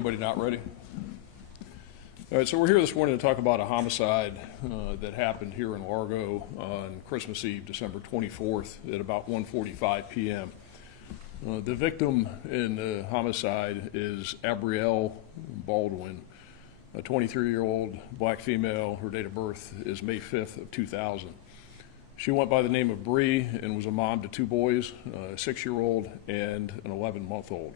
Anybody not ready? All right, so we're here this morning to talk about a homicide that happened here in Largo on Christmas Eve, December 24th at about 1:45 p.m. The victim in the homicide is Abrielle Baldwin, a 23-year-old black female. Her date of birth is May 5th of 2000. She went by the name of Bree and was a mom to two boys, a 6-year-old and an 11-month-old.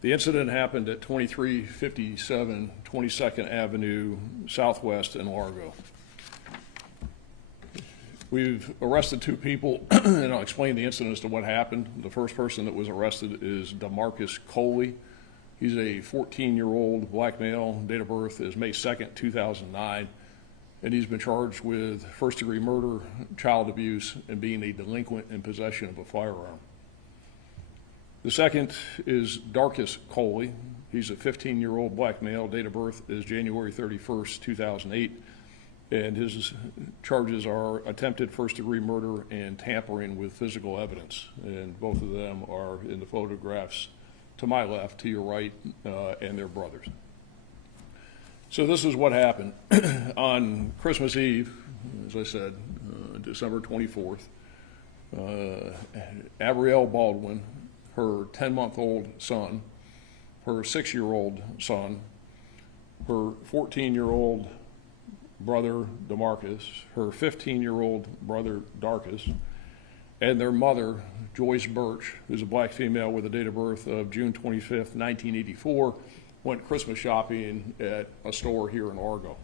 The incident happened at 2357 22nd Avenue Southwest in Largo. We've arrested two people, and I'll explain the incident as to what happened. The first person that was arrested is DeMarcus Coley. He's a 14-year-old black male. Date of birth is May 2nd, 2009, and he's been charged with first-degree murder, child abuse, and being a delinquent in possession of a firearm. The second is Darkus Coley. He's a 15-year-old black male. Date of birth is January 31st, 2008. And his charges are attempted first-degree murder and tampering with physical evidence. And both of them are in the photographs to my left, to your right, and they're brothers. So this is what happened. On Christmas Eve, as I said, December 24th, Abrielle Baldwin, her 10-month-old son, her 6-year-old son, her 14-year-old brother, DeMarcus, her 15-year-old brother, Darkus, and their mother, Joyce Birch, who's a black female with a date of birth of June 25th, 1984, went Christmas shopping at a store here in Largo.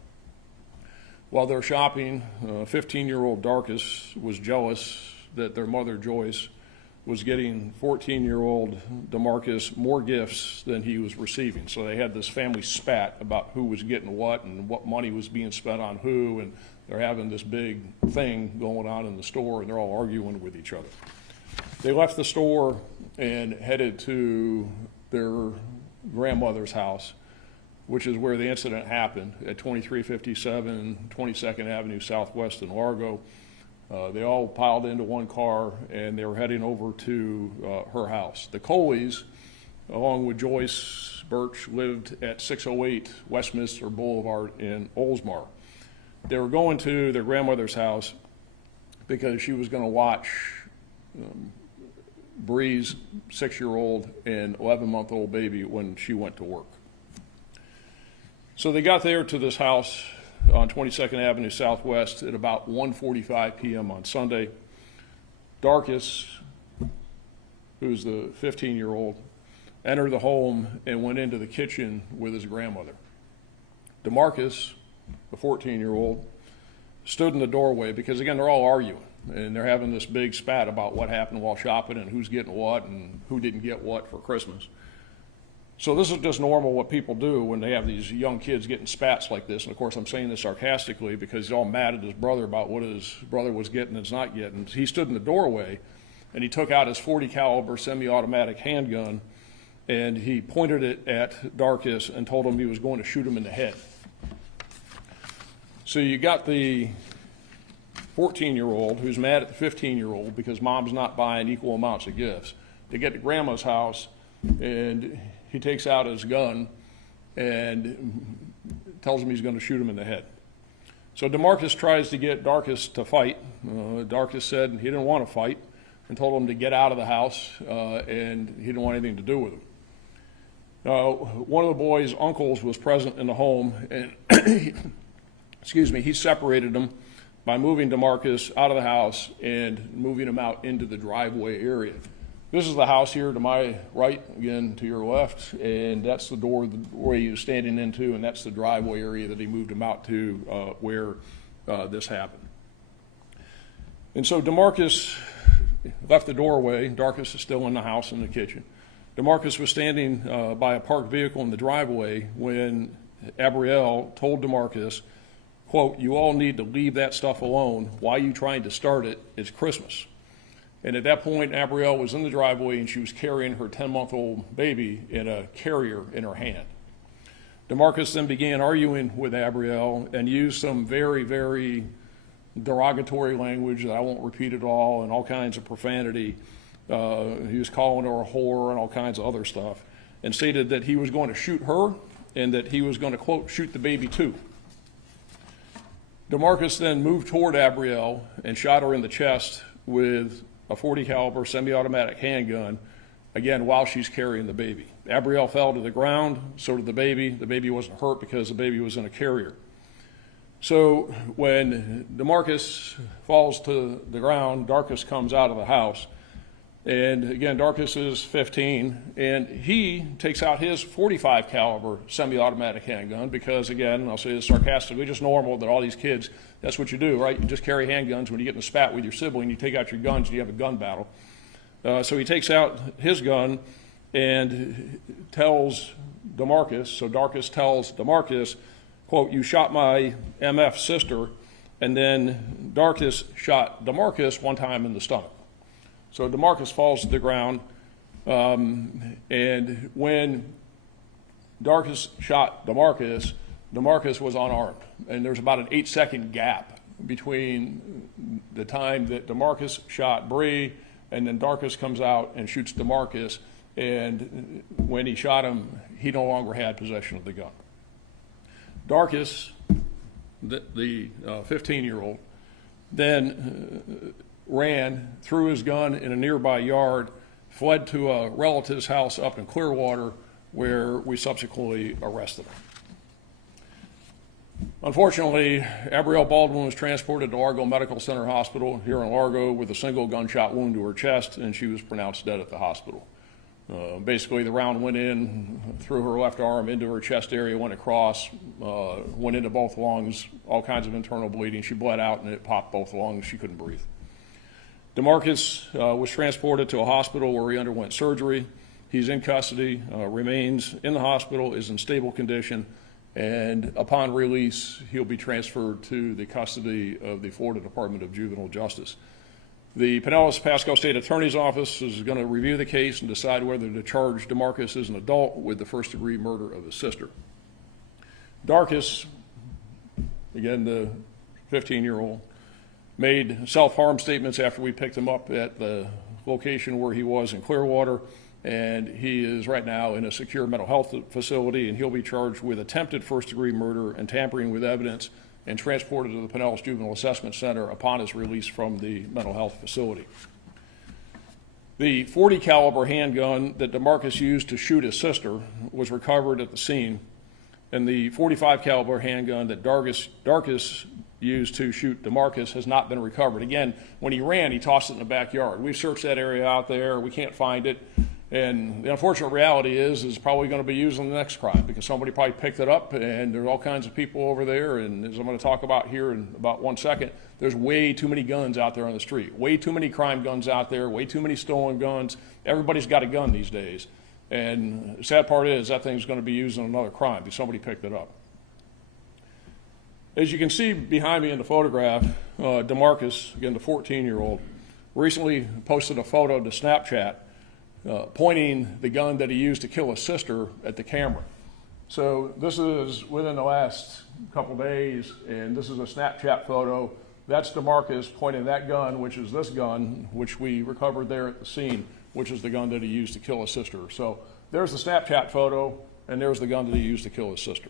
While they're shopping, 15-year-old Darkus was jealous that their mother, Joyce, was getting 14-year-old DeMarcus more gifts than he was receiving. So they had this family spat about who was getting what and what money was being spent on who, and they're having this big thing going on in the store, and they're all arguing with each other. They left the store and headed to their grandmother's house, which is where the incident happened, at 2357 22nd Avenue Southwest in Largo. They all piled into one car, and they were heading over to her house. The Coleys, along with Joyce Birch, lived at 608 Westminster Boulevard in Oldsmar. They were going to their grandmother's house because she was going to watch Bree's 6-year-old and 11-month-old baby when she went to work. So they got there to this house on 22nd Avenue Southwest at about 1:45 p.m. on Sunday. Darkus, who's the 15-year-old, entered the home and went into the kitchen with his grandmother. DeMarcus, the 14-year-old, stood in the doorway because, again, they're all arguing, and they're having this big spat about what happened while shopping and who's getting what and who didn't get what for Christmas. So this is just normal what people do when they have these young kids getting spats like this. And of course, I'm saying this sarcastically because he's all mad at his brother about what his brother was getting and is not getting. He stood in the doorway and he took out his .40 caliber semi-automatic handgun and he pointed it at Darkus and told him he was going to shoot him in the head. So you got the 14-year-old who's mad at the 15-year-old because mom's not buying equal amounts of gifts. They get to grandma's house and he takes out his gun and tells him he's going to shoot him in the head. So DeMarcus tries to get Darkus to fight. Darkus said he didn't want to fight and told him to get out of the house, and he didn't want anything to do with him. One of the boys' uncles was present in the home, and he separated them by moving DeMarcus out of the house and moving him out into the driveway area. This is the house here to my right, again to your left, and that's the door where he was standing into, and that's the driveway area that he moved him out to where this happened. And so DeMarcus left the doorway. Darkus is still in the house in the kitchen. DeMarcus was standing by a parked vehicle in the driveway when Abrielle told DeMarcus, quote, "You all need to leave that stuff alone. Why are you trying to start it? It's Christmas." And at that point, Abrielle was in the driveway and she was carrying her 10-month-old baby in a carrier in her hand. DeMarcus then began arguing with Abrielle and used some very, very derogatory language that I won't repeat at all, and all kinds of profanity. He was calling her a whore and all kinds of other stuff. and stated that he was going to shoot her and that he was going to, quote, shoot the baby too. DeMarcus then moved toward Abrielle and shot her in the chest with a .40 caliber semi-automatic handgun, again, while she's carrying the baby. Abrielle fell to the ground, so did the baby. The baby wasn't hurt because the baby was in a carrier. So when DeMarcus falls to the ground, Darkus comes out of the house. And again, Darkus is 15, and he takes out his .45 caliber semi-automatic handgun because, again, I'll say this sarcastically, just normal that all these kids, that's what you do, right? You just carry handguns. When you get in a spat with your sibling, you take out your guns and you have a gun battle. So he takes out his gun and tells DeMarcus, so Darkus tells DeMarcus, quote, you shot my MF sister, and then Darkus shot DeMarcus one time in the stomach. So DeMarcus falls to the ground, and when Darkus shot DeMarcus, DeMarcus was unarmed, and there's about an 8-second gap between the time that DeMarcus shot Bree and then Darkus comes out and shoots DeMarcus, and when he shot him, he no longer had possession of the gun. Darkus, the 15-year-old, then ran, threw his gun in a nearby yard, fled to a relative's house up in Clearwater, where we subsequently arrested him. Unfortunately, Abrielle Baldwin was transported to Largo Medical Center Hospital here in Largo with a single gunshot wound to her chest, and she was pronounced dead at the hospital. Basically, the round went in through her left arm into her chest area, went across, went into both lungs, all kinds of internal bleeding. She bled out, and it popped both lungs. She couldn't breathe. DeMarcus was transported to a hospital where he underwent surgery. He's in custody, remains in the hospital, is in stable condition, and upon release, he'll be transferred to the custody of the Florida Department of Juvenile Justice. The Pinellas Pasco State Attorney's Office is going to review the case and decide whether to charge DeMarcus as an adult with the first-degree murder of his sister. Darkus, again, the 15-year-old, made self-harm statements after we picked him up at the location where he was in Clearwater, and he is right now in a secure mental health facility, and he'll be charged with attempted first-degree murder and tampering with evidence and transported to the Pinellas Juvenile Assessment Center upon his release from the mental health facility. The .40 caliber handgun that DeMarcus used to shoot his sister was recovered at the scene, and the .45 caliber handgun that Darkus used to shoot DeMarcus has not been recovered. Again, when he ran, he tossed it in the backyard. We've searched that area out there. We can't find it. And the unfortunate reality is it's probably going to be used in the next crime because somebody probably picked it up, and there's all kinds of people over there. And as I'm going to talk about here in about 1 second, there's way too many guns out there on the street, way too many crime guns out there, way too many stolen guns. Everybody's got a gun these days. And the sad part is that thing's going to be used in another crime because somebody picked it up. As you can see behind me in the photograph, DeMarcus, again the 14-year-old, recently posted a photo to Snapchat pointing the gun that he used to kill his sister at the camera. So this is within the last couple days, and this is a Snapchat photo. That's DeMarcus pointing that gun, which is this gun, which we recovered there at the scene, which is the gun that he used to kill his sister. So there's the Snapchat photo, and there's the gun that he used to kill his sister.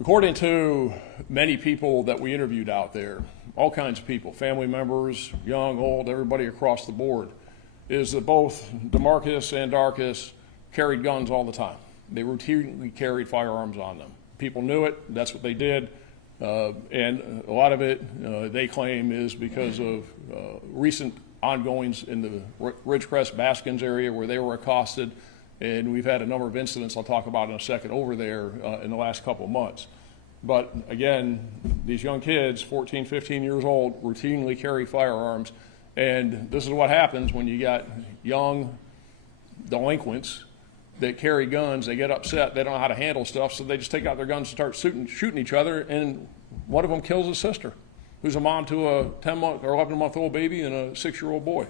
According to many people that we interviewed out there, all kinds of people, family members, young, old, everybody across the board, is that both DeMarcus and Darkus carried guns all the time. They routinely carried firearms on them. People knew it, that's what they did, and a lot of it, they claim, is because of recent ongoings in the Ridgecrest Baskins area where they were accosted, and we've had a number of incidents I'll talk about in a second over there in the last couple of months. But again, these young kids, 14, 15 years old, routinely carry firearms, and this is what happens when you got young delinquents that carry guns. They get upset, they don't know how to handle stuff, so they just take out their guns and start shooting each other, and one of them kills his sister, who's a mom to a 10-month or 11-month-old baby and a 6-year-old boy.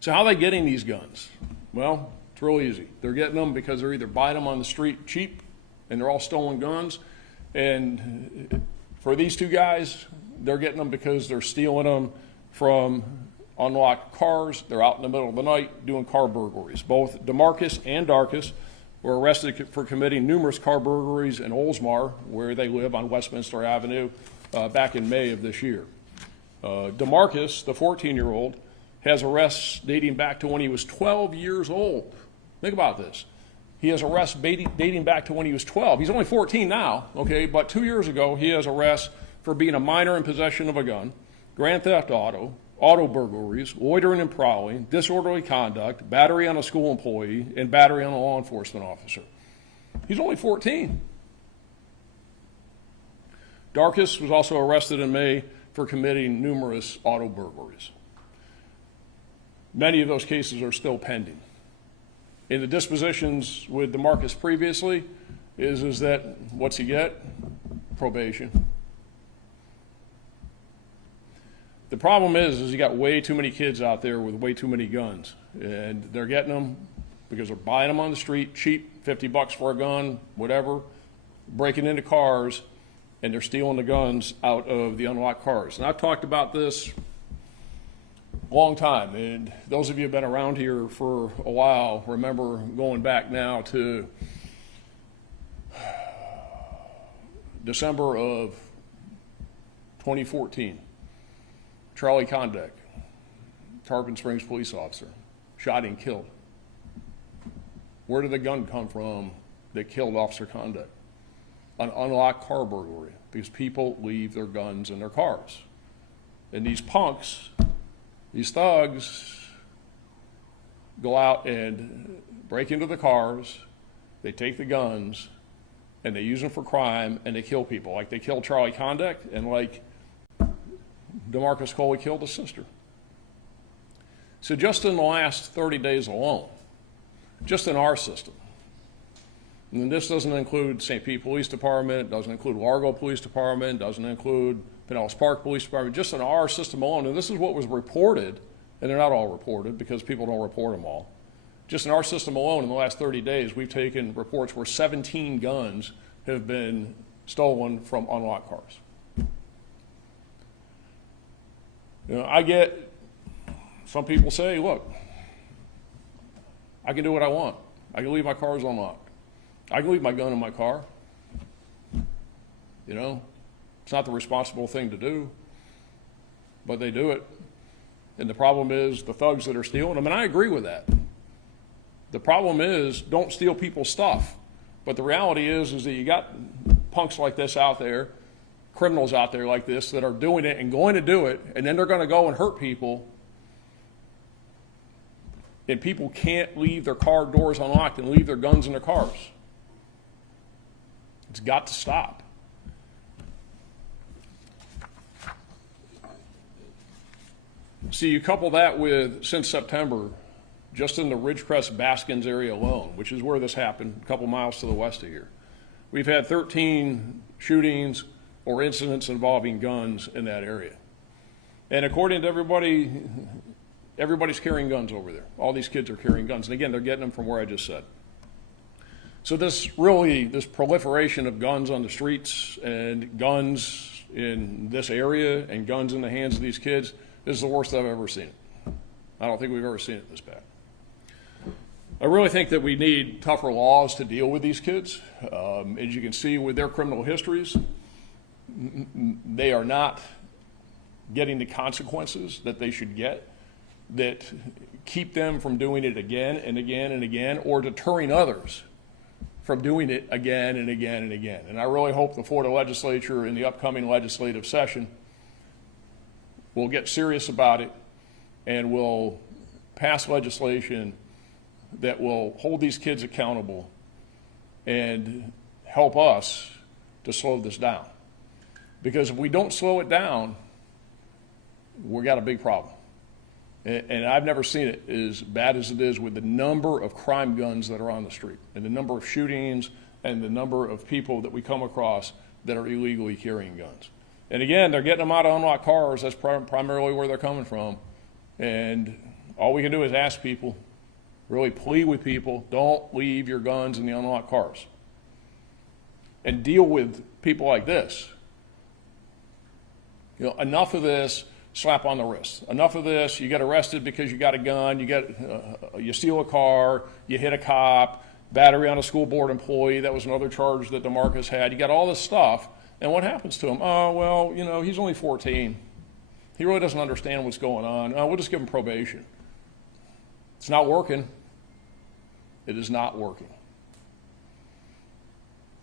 So how are they getting these guns? Well, it's real easy. They're getting them because they're either buying them on the street cheap, and they're all stolen guns, and for these two guys, they're getting them because they're stealing them from unlocked cars. They're out in the middle of the night doing car burglaries. Both DeMarcus and Darcus were arrested for committing numerous car burglaries in Oldsmar, where they live on Westminster Avenue, back in May of this year. DeMarcus, the 14-year-old, has arrests dating back to when he was 12 years old. Think about this. He has arrests dating back to when he was 12. He's only 14 now, okay, but 2 years ago he has arrests for being a minor in possession of a gun, grand theft auto, auto burglaries, loitering and prowling, disorderly conduct, battery on a school employee, and battery on a law enforcement officer. He's only 14. Darcus was also arrested in May for committing numerous auto burglaries. Many of those cases are still pending. In the dispositions with DeMarcus previously is that, what's he get? Probation. The problem is you got way too many kids out there with way too many guns, and they're getting them because they're buying them on the street, cheap, $50 for a gun, whatever, breaking into cars, and they're stealing the guns out of the unlocked cars. And I've talked about this a long time, and those of you who have been around here for a while remember going back now to December of 2014. Charlie Condek, Tarpon Springs police officer, shot and killed. Where did the gun come from that killed Officer Condek? An unlocked car burglary, because people leave their guns in their cars. And these punks, these thugs, go out and break into the cars, they take the guns, and they use them for crime, and they kill people. Like they killed Charlie Condek, and like DeMarcus Coley killed his sister. So just in the last 30 days alone, just in our system, and this doesn't include St. Pete Police Department, doesn't include Largo Police Department, doesn't include Pinellas Park Police Department, just in our system alone, and this is what was reported, and they're not all reported because people don't report them all. Just in our system alone in the last 30 days, we've taken reports where 17 guns have been stolen from unlocked cars. You know, I get some people say, look, I can do what I want. I can leave my cars unlocked. I can leave my gun in my car. You know, it's not the responsible thing to do, but they do it. And the problem is the thugs that are stealing them, and I agree with that. The problem is don't steal people's stuff. But the reality is that you got punks like this out there, criminals out there like this that are doing it and going to do it, and then they're going to go and hurt people. And people can't leave their car doors unlocked and leave their guns in their cars. It's got to stop. See, you couple that with, since September, just in the Ridgecrest Baskins area alone, which is where this happened, a couple miles to the west of here, we've had 13 shootings or incidents involving guns in that area. And according to everybody, everybody's carrying guns over there. All these kids are carrying guns. And again, they're getting them from where I just said. So this proliferation of guns on the streets and guns in this area and guns in the hands of these kids is the worst I've ever seen it. I don't think we've ever seen it this bad. I really think that we need tougher laws to deal with these kids. As you can see with their criminal histories, they are not getting the consequences that they should get that keep them from doing it again and again and again, or deterring others from doing it again and again and again. And I really hope the Florida legislature in the upcoming legislative session will get serious about it and will pass legislation that will hold these kids accountable and help us to slow this down. Because if we don't slow it down, we've got a big problem. And I've never seen it as bad as it is with the number of crime guns that are on the street and the number of shootings and the number of people that we come across that are illegally carrying guns. And again, they're getting them out of unlocked cars. That's primarily where they're coming from. And all we can do is ask people, really plead with people, don't leave your guns in the unlocked cars. And deal with people like this. You know, enough of this slap on the wrist. Enough of this. You get arrested because you got a gun. You steal a car. You hit a cop. Battery on a school board employee. That was another charge that DeMarcus had. You got all this stuff. And what happens to him? Oh, well, you know, he's only 14. He really doesn't understand what's going on. We'll just give him probation. It's not working. It is not working.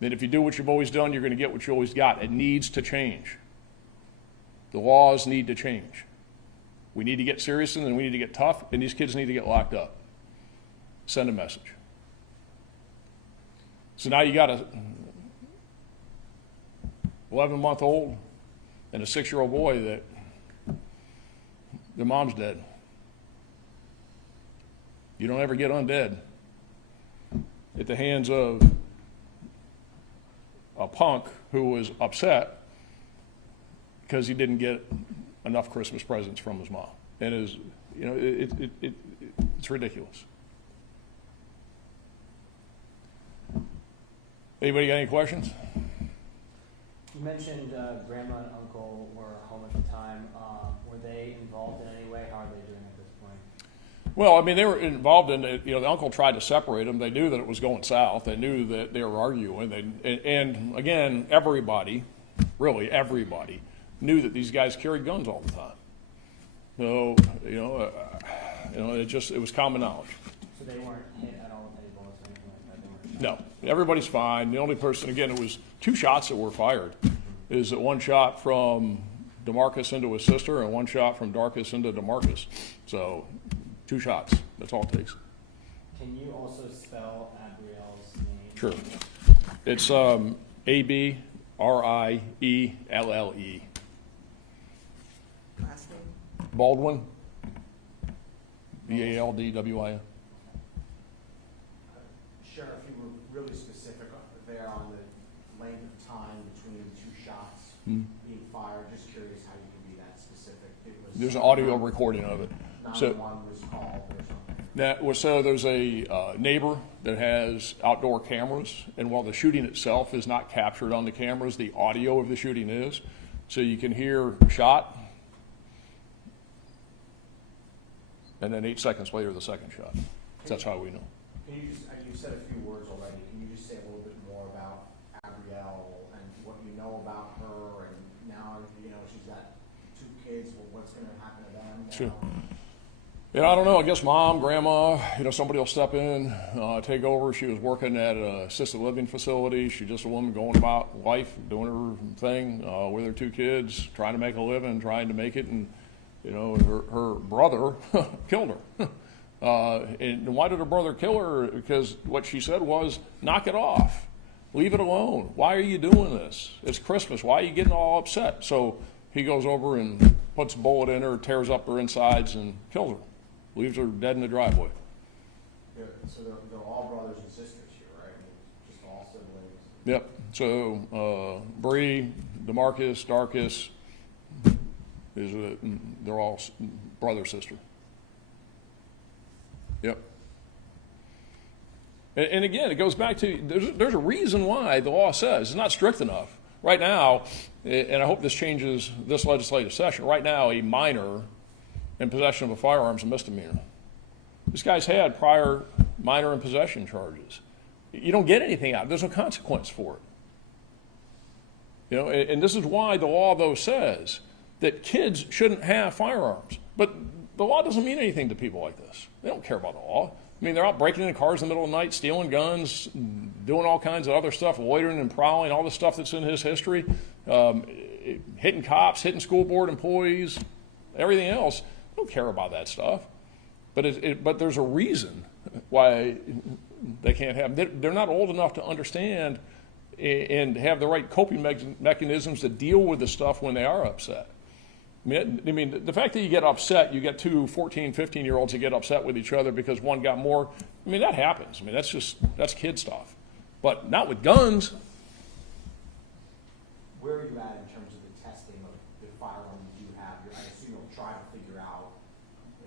And if you do what you've always done, you're going to get what you always got. It needs to change. The laws need to change. We need to get serious and we need to get tough, and these kids need to get locked up. Send a message. So now you got a 11-month-old and a 6-year-old boy that their mom's dead. You don't ever get undead at the hands of a punk who was upset because he didn't get enough Christmas presents from his mom. And it's ridiculous. Anybody got any questions? You mentioned grandma and uncle were home at the time. Were they involved in any way? How are they doing at this point? Well, I mean, they were involved in it. You know, the uncle tried to separate them. They knew that it was going south. They knew that they were arguing. And again, everybody, really everybody, knew that these guys carried guns all the time. So, it was common knowledge. So they weren't hit at all with any bullets or anything like that? No, everybody's fine. The only person, again, it was 2 shots that were fired. Is that 1 shot from DeMarcus into his sister and 1 shot from Darkus into DeMarcus. So 2 shots. That's all it takes. Can you also spell Abrielle's name? Sure. It's Abrielle. Last name? Baldwin. Baldwin. Sheriff, you were really specific there on the length of time between 2 shots being fired. Just curious how you can be that specific. There's an audio recording of it. 911 was called or something. So there's a neighbor that has outdoor cameras, and while the shooting itself is not captured on the cameras, the audio of the shooting is. So you can hear shot, and then 8 seconds later the second shot. That's how we know. Can you just, you said a few words already, can you just say a little bit more about Abrielle and what you know about her, and now, she's got 2 kids, well, what's going to happen to them now? Sure. I don't know. I guess mom, grandma, somebody will step in, take over. She was working at an assisted living facility. She's just a woman going about life, doing her thing with her 2 kids, trying to make a living, trying to make it, and her brother killed her. And why did her brother kill her? Because what she said was, knock it off. Leave it alone. Why are you doing this? It's Christmas. Why are you getting all upset? So he goes over and puts a bullet in her, tears up her insides, and kills her. Leaves her dead in the driveway. So they're all brothers and sisters here, right? Just all siblings? Yep. So Bree, DeMarcus, Darkus, they're all brother, sister. Yep. And again, it goes back to there's a reason why the law says it's not strict enough. Right now, and I hope this changes this legislative session, right now a minor in possession of a firearm is a misdemeanor. This guy's had prior minor in possession charges. You don't get anything out of it. There's no consequence for it. And this is why the law, though, says that kids shouldn't have firearms. But the law doesn't mean anything to people like this. They don't care about the law. I mean, they're out breaking into cars in the middle of the night, stealing guns, doing all kinds of other stuff, loitering and prowling, all the stuff that's in his history, hitting cops, hitting school board employees, everything else. They don't care about that stuff. But there's a reason why they can't have them. They're not old enough to understand and have the right coping mechanisms to deal with the stuff when they are upset. I mean, the fact that you get upset, you get 2 14, 15-year-olds that get upset with each other because one got more, I mean, that happens. I mean, that's kid stuff. But not with guns. Where are you at in terms of the testing of the firearm that you have? I assume you'll try to figure out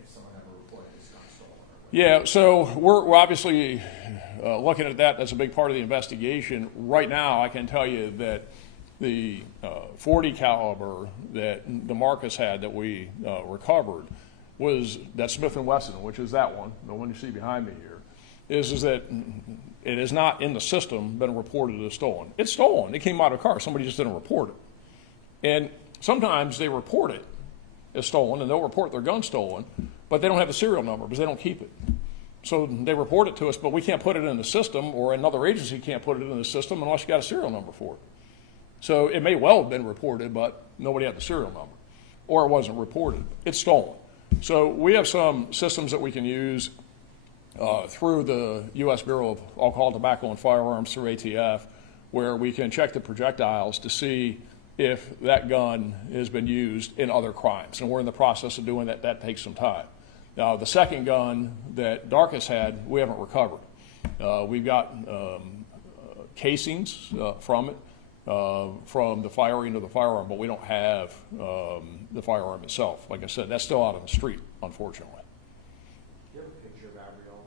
if someone ever reported this gun stolen. Yeah, so we're obviously looking at that. That's a big part of the investigation. Right now, I can tell you that the 40 caliber that DeMarcus had that we recovered was that Smith & Wesson, which is that one, the one you see behind me here, is that it is not in the system been reported as stolen. It's stolen. It came out of a car. Somebody just didn't report it. And sometimes they report it as stolen, and they'll report their gun stolen, but they don't have the serial number because they don't keep it. So they report it to us, but we can't put it in the system, or another agency can't put it in the system unless you got a serial number for it. So it may well have been reported, but nobody had the serial number, or it wasn't reported. It's stolen. So we have some systems that we can use through the U.S. Bureau of Alcohol, Tobacco, and Firearms, through ATF, where we can check the projectiles to see if that gun has been used in other crimes. And we're in the process of doing that. That takes some time. Now, the second gun that Darkus had, we haven't recovered. We've got casings from it, from the firing of the firearm, but we don't have the firearm itself. Like I said, that's still out on the street, unfortunately. Do you have a picture of Abrielle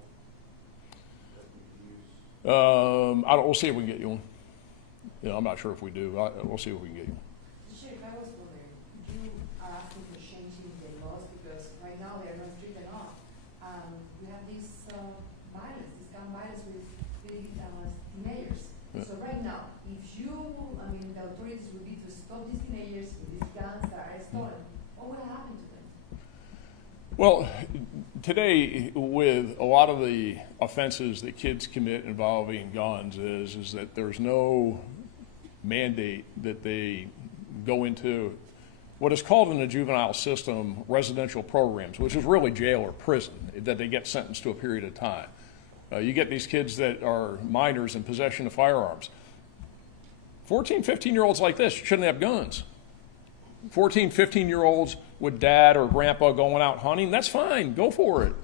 that we could use? We'll see if we can get you one. I'm not sure if we do. We'll see if we can get you. Sheriff, I was wondering, you are asking for changing the laws because right now they are not strict enough. You have these violence, these gun violence with big teenagers. Yeah. So right now, if the authorities would be to stop these teenagers with these guns that are stolen, what will happen to them? Well, today, with a lot of the offenses that kids commit involving guns is that there's no mandate that they go into what is called in the juvenile system residential programs, which is really jail or prison, that they get sentenced to a period of time. You get these kids that are minors in possession of firearms. 14, 15-year-olds like this shouldn't have guns. 14, 15-year-olds with dad or grandpa going out hunting, that's fine, go for it.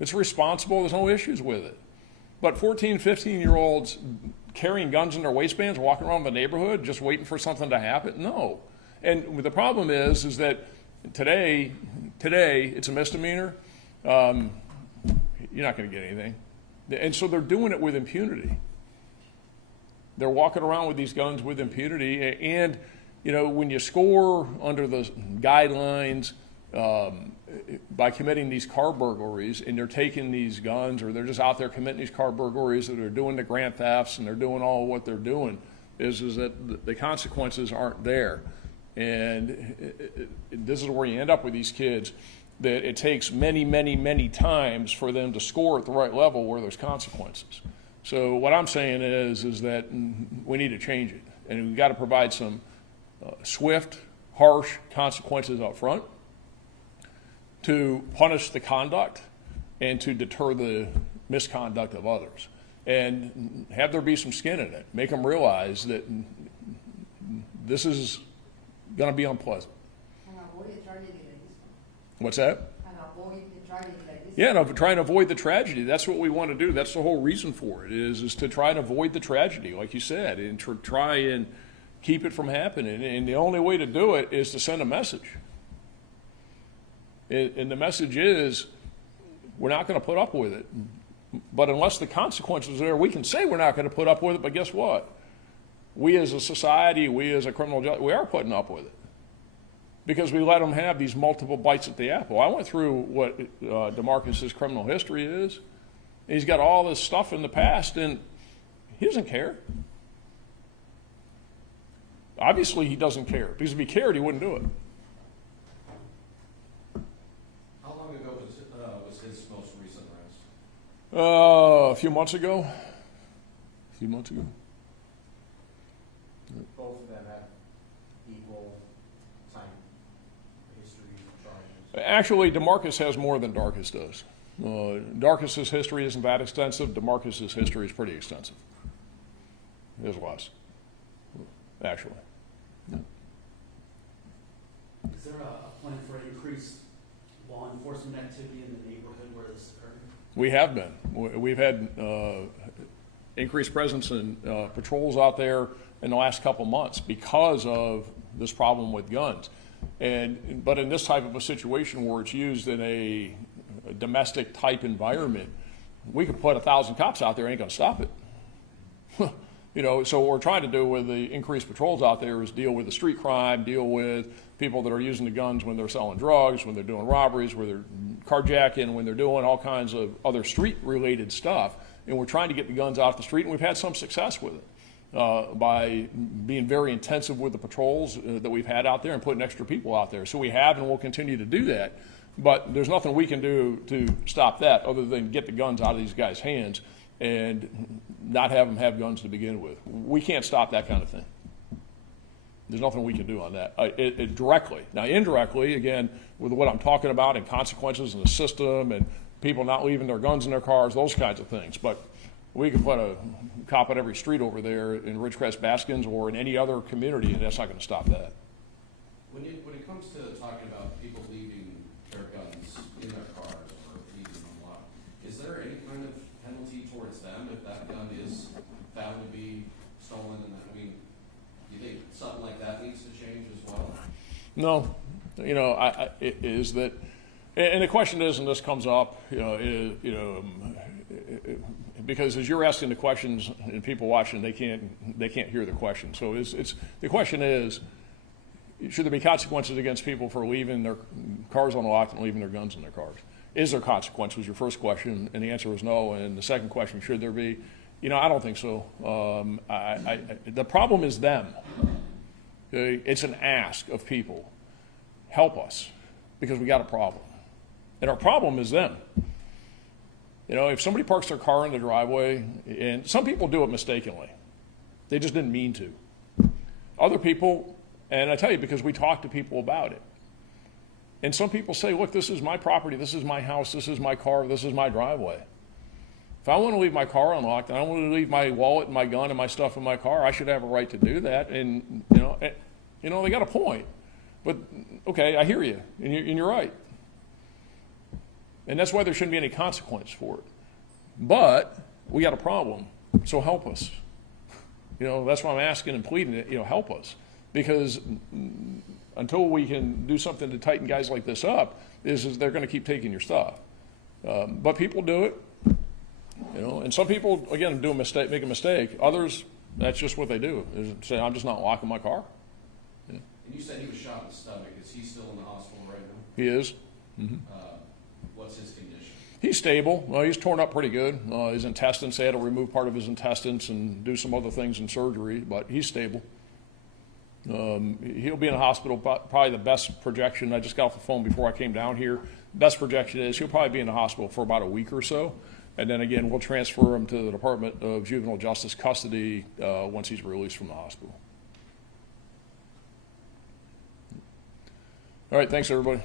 It's responsible, there's no issues with it. But 14, 15-year-olds carrying guns in their waistbands, walking around the neighborhood, just waiting for something to happen, no. And the problem is that today it's a misdemeanor. You're not going to get anything. And so they're doing it with impunity. They're walking around with these guns with impunity. And, when you score under the guidelines by committing these car burglaries, and they're taking these guns, or they're just out there committing these car burglaries, or they're doing the grand thefts, and they're doing all what they're doing, is that the consequences aren't there. And this is where you end up with these kids, that it takes many, many, many times for them to score at the right level where there's consequences. So what I'm saying is that we need to change it, and we've got to provide some swift, harsh consequences up front to punish the conduct and to deter the misconduct of others, and have there be some skin in it. Make them realize that this is going to be unpleasant. And avoid a tragedy like this one. What's that? And avoid a tragedy like this Yeah, and trying to avoid the tragedy. That's what we want to do. That's the whole reason for it, is to try and avoid the tragedy, like you said, and to try and keep it from happening. And the only way to do it is to send a message. And the message is, we're not going to put up with it. But unless the consequences are there, we can say we're not going to put up with it, but guess what? We as a society, we as a criminal justice, we are putting up with it. Because we let them have these multiple bites at the apple. I went through what DeMarcus's criminal history is. He's got all this stuff in the past, and he doesn't care. Obviously, he doesn't care, because if he cared, he wouldn't do it. How long ago was his most recent arrest? A few months ago. Both of them have equal time histories and charges. Actually, DeMarcus has more than Darkus does. Darkus's history isn't that extensive. DeMarcus's history is pretty extensive. There's less, actually. Is there a plan for increased law enforcement activity in the neighborhood where this occurred? We have been. We've had increased presence in patrols out there in the last couple months because of this problem with guns. But in this type of a situation where it's used in a domestic type environment, we could put 1,000 cops out there, ain't gonna stop it. You know, so what we're trying to do with the increased patrols out there is deal with the street crime, deal with people that are using the guns when they're selling drugs, when they're doing robberies, when they're carjacking, when they're doing all kinds of other street-related stuff. And we're trying to get the guns off the street, and we've had some success with it by being very intensive with the patrols that we've had out there and putting extra people out there. So we have and we'll continue to do that. But there's nothing we can do to stop that other than get the guns out of these guys' hands and not have them have guns to begin with. We can't stop that kind of thing. There's nothing we can do on that directly. Now, indirectly, again, with what I'm talking about and consequences in the system and people not leaving their guns in their cars, those kinds of things. But we could put a cop at every street over there in Ridgecrest, Baskins, or in any other community, and that's not going to stop that. When it comes to talking about people leaving their guns in their cars or leaving them locked, is there any kind of penalty towards them if that gun is found to be stolen? And I mean, do you think something like that needs to change as well? No, you know, it is that, and the question is, and this comes up, because as you're asking the questions and people watching, they can't hear the question. So the question is, should there be consequences against people for leaving their cars unlocked and leaving their guns in their cars? Is there consequence was your first question, and the answer is no. And the second question, should there be? You know, I don't think so. The problem is them. Okay? It's an ask of people. Help us, because we got a problem. And our problem is them. You know, if somebody parks their car in the driveway, and some people do it mistakenly. They just didn't mean to. Other people, and I tell you because we talk to people about it. And some people say, look, this is my property, this is my house, this is my car, this is my driveway. If I want to leave my car unlocked, and I want to leave my wallet and my gun and my stuff in my car, I should have a right to do that. And, you know, they got a point. But, okay, I hear you, and you're right. And that's why there shouldn't be any consequence for it. But we got a problem, so help us. You know, that's why I'm asking and pleading, help us. Because until we can do something to tighten guys like this up, is they're going to keep taking your stuff. But people do it, and some people, again, make a mistake. Others, that's just what they do, is say, I'm just not locking my car. And you said he was shot in the stomach. Is he still in the hospital right now? He is. Mm-hmm. What's his condition? He's stable. He's torn up pretty good. His intestines, they had to remove part of his intestines and do some other things in surgery, but he's stable. He'll be in the hospital, probably the best projection. I just got off the phone before I came down here. Best projection is he'll probably be in the hospital for about a week or so. And then again, we'll transfer him to the Department of Juvenile Justice custody once he's released from the hospital. All right, thanks everybody.